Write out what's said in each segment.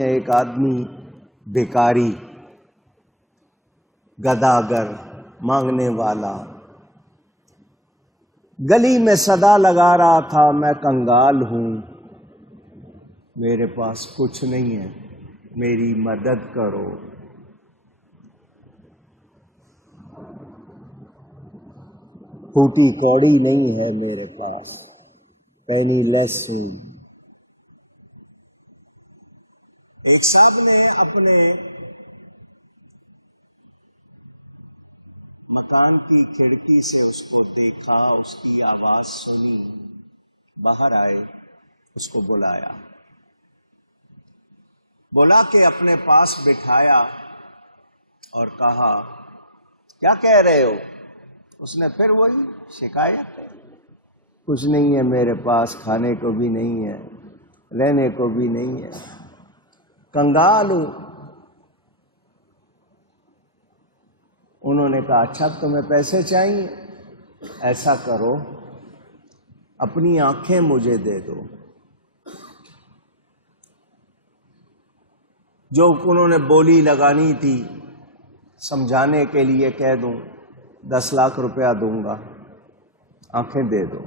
ایک آدمی بھکاری، گداگر، مانگنے والا گلی میں صدا لگا رہا تھا، میں کنگال ہوں، میرے پاس کچھ نہیں ہے، میری مدد کرو۔ پھوٹی کوڑی نہیں ہے میرے پاس، پینی لیس ہوں۔ ایک صاحب نے اپنے مکان کی کھڑکی سے اس کو دیکھا، اس کی آواز سنی، باہر آئے، اس کو بلایا، بلا کے اپنے پاس بٹھایا اور کہا کیا کہہ رہے ہو؟ اس نے پھر وہی شکایت، کچھ نہیں ہے میرے پاس، کھانے کو بھی نہیں ہے، رہنے کو بھی نہیں ہے، کنگال ہوں۔ انہوں نے کہا اچھا تمہیں پیسے چاہیے، ایسا کرو اپنی آنکھیں مجھے دے دو، جو انہوں نے بولی لگانی تھی سمجھانے کے لیے کہہ دوں 10 لاکھ روپیہ دوں گا، آنکھیں دے دو۔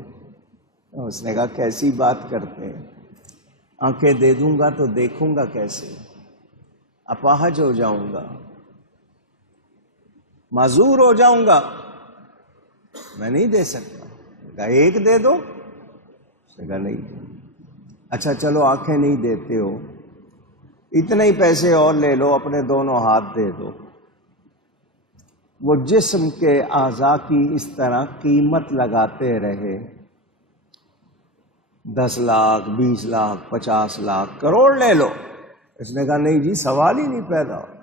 اس نے کہا کیسی بات کرتے ہیں، آنکھیں دے دوں گا تو دیکھوں گا کیسے، اپاہج ہو جاؤں گا، معذور ہو جاؤں گا، میں نہیں دے سکتا۔ کہا ایک دے دو، اس نے کہا نہیں۔ اچھا چلو آنکھیں نہیں دیتے ہو، اتنے ہی پیسے اور لے لو، اپنے دونوں ہاتھ دے دو۔ وہ جسم کے اعضاء کی اس طرح قیمت لگاتے رہے، 10 لاکھ 20 لاکھ 50 لاکھ کروڑ لے لو۔ اس نے کہا نہیں جی، سوال ہی نہیں پیدا ہو۔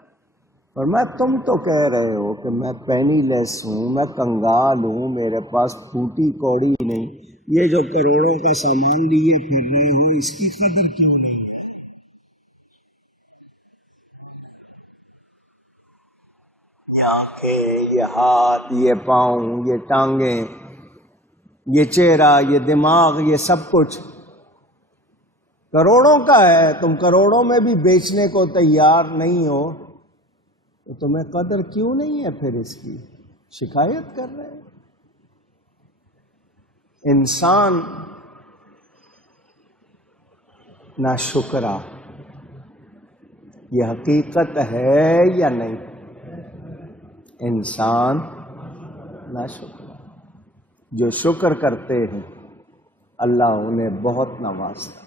اور میں تم تو کہہ رہے ہو کہ میں پینی لیس ہوں، میں کنگال ہوں، میرے پاس پھوٹی کوڑی نہیں، یہ جو کروڑوں کا سامان لیے پھر رہے ہو اس کی قدر کیوں نہیں؟ یہ آنکھیں، یہ ہاتھ، یہ پاؤں، یہ ٹانگیں، یہ چہرہ، یہ دماغ، یہ سب کچھ کروڑوں کا ہے، تم کروڑوں میں بھی بیچنے کو تیار نہیں ہو، تو تمہیں قدر کیوں نہیں ہے پھر اس کی؟ شکایت کر رہے ہیں۔ انسان ناشکرا، یہ حقیقت ہے یا نہیں؟ انسان ناشکرا، جو شکر کرتے ہیں اللہ انہیں بہت نوازتا ہے۔